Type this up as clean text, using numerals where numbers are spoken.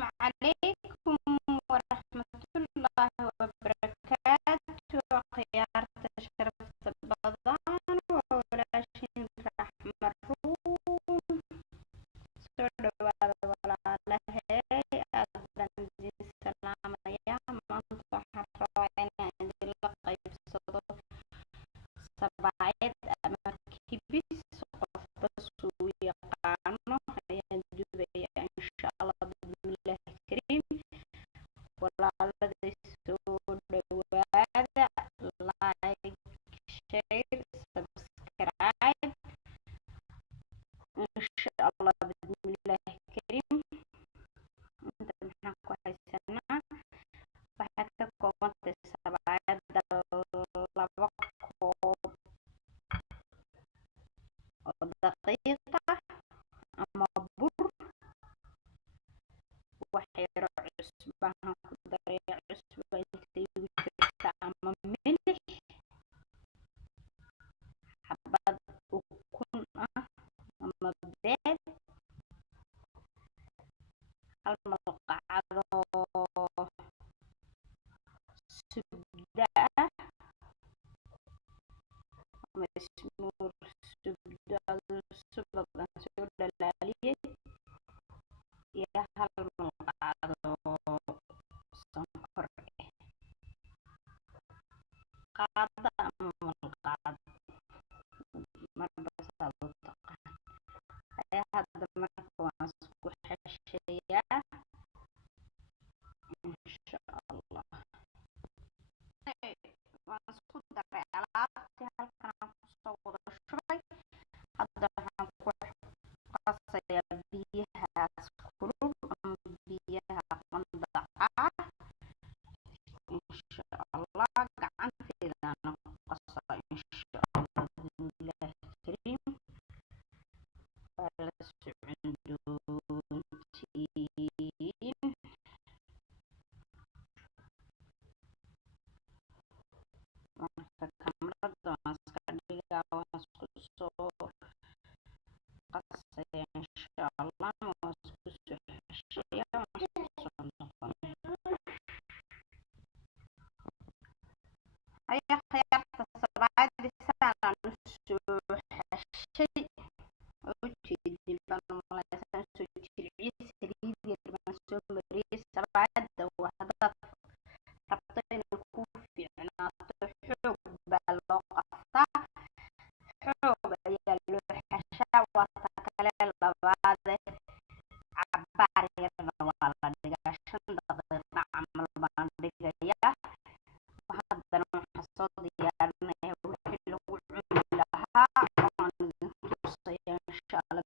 عليكم ورحمة الله وبركاته. خيارة شرفت بضان وولاشين رحمة الروم سودة ولا لهي أذن زي السلام يا من صحر وين عند اللقي بصدق سبعيد أمركبي سقف بسوية قانو هيا دبي إن شاء الله بإذن الله الكريم ولا الذي سود وهذا لايك شير سبسكرايب إن شاء الله بإذن الله الكريم. أنت محن كويسنا وحتى كومنت سبعيد لبقو دقيقة أما بر وحير عسبة هنقدر عسبة انتي وشرطة أما ملح حبات وكون أما بيت الملقعة سبداء مسمور سبداء سبب سبب دلالية يا هالملقعة سنكر قادة أما ملقعة مرة سابقة يا هذا مرة واسكو حشية إن شاء الله واسكو دري alaabti halkan kusoo wada shubay hadda waxaan ku qasayaa biyahaas kulul ama biyaha qandaca insha allah gacanteedana ku qasaa insha allah bismillahi kariim wala socon doontiin marka kamarada waan iska dhigaa waan isku soo qasaya insha allah waan isku soo xeshiya waan isku soo noqonaya haya khiyaarta sabcadi saanan soo xeshay ujeedin baan malaysaan soo jirciye saliid yar baan soo mariyay sabcada waa haddaad rabto inay ku fiicnaato xoog baa loo qastaa xoog ayaa loo xeshaa waata kale labaade cabaar yarna waa la dhigaa 5 daqiiqo camal baan dhigayaa haddana waxaan soo diyaarinaya wixii lagu cuni lahaa waan idin tusaya insha allah